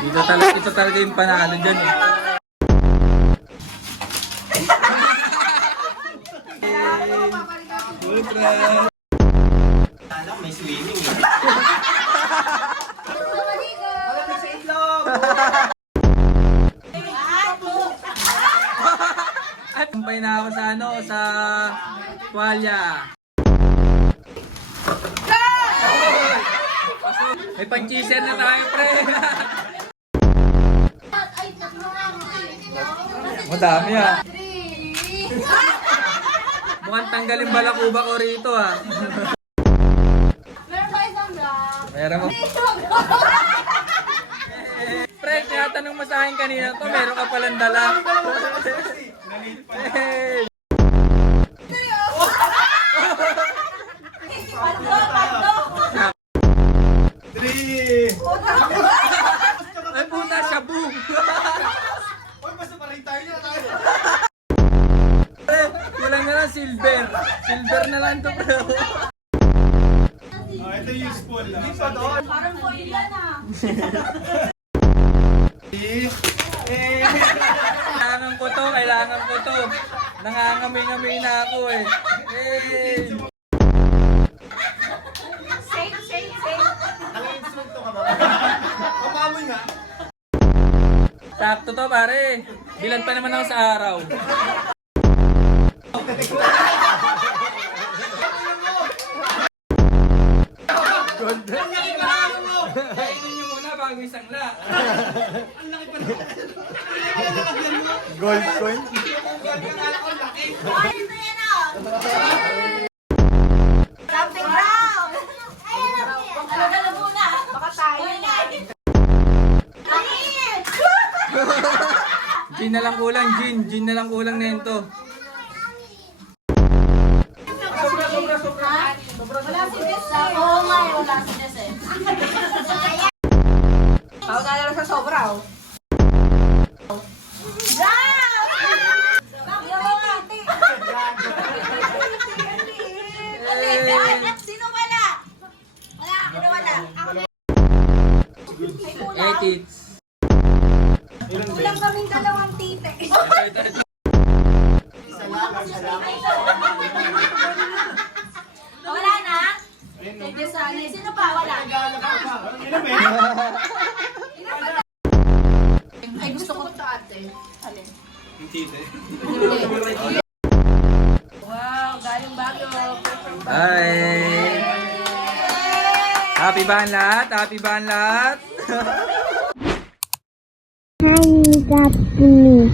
Ito talaga yung panalo dyan eh. Ultra! May swimming eh. At kumpay na ako sa sa tuwalya. May pang-cheeser na tayo, pre. Madami ah. Mukhang tanggalin balakuba ko rito ah. Meron ba isang lang? Meron mo. Pre, tinatanong mo sa akin kanina to, meron ka palang dala. Hey. Ay puta, shabu. Uy, basta pa rin tayo na tayo. Kulang na lang silver. Silver na lang to, bro. Ito useful lang. Parang foil yan ah. Kailangan ko to, kailangan ko to. Nangangamoy-ngamoy na ako eh. Hey. Safe. Naka-insulto ka ba? Kumamoy nga. Sakto to pare. Bilan pa naman ako sa araw. Kainin nyo muna bago isang la. Gold coin? Ay, ito yan ah. Something brown. Ano muna? Baka tayo na. Gin na lang kulang, gin. Gin na lang kulang na yun to. Wala si Jess eh. Oo nga, wala si Jess eh. Ako na lang sa sobra oh. Sino wala? Wala, ako wala. Eh, tits. Kulang kaming dalawang tite. Wala na? Sino pa? Wala. Ay, gusto ko ito ate. Alin? Wow, galing bago. Bye! Happy ba ang lahat? Happy ba ang lahat? Honey got me.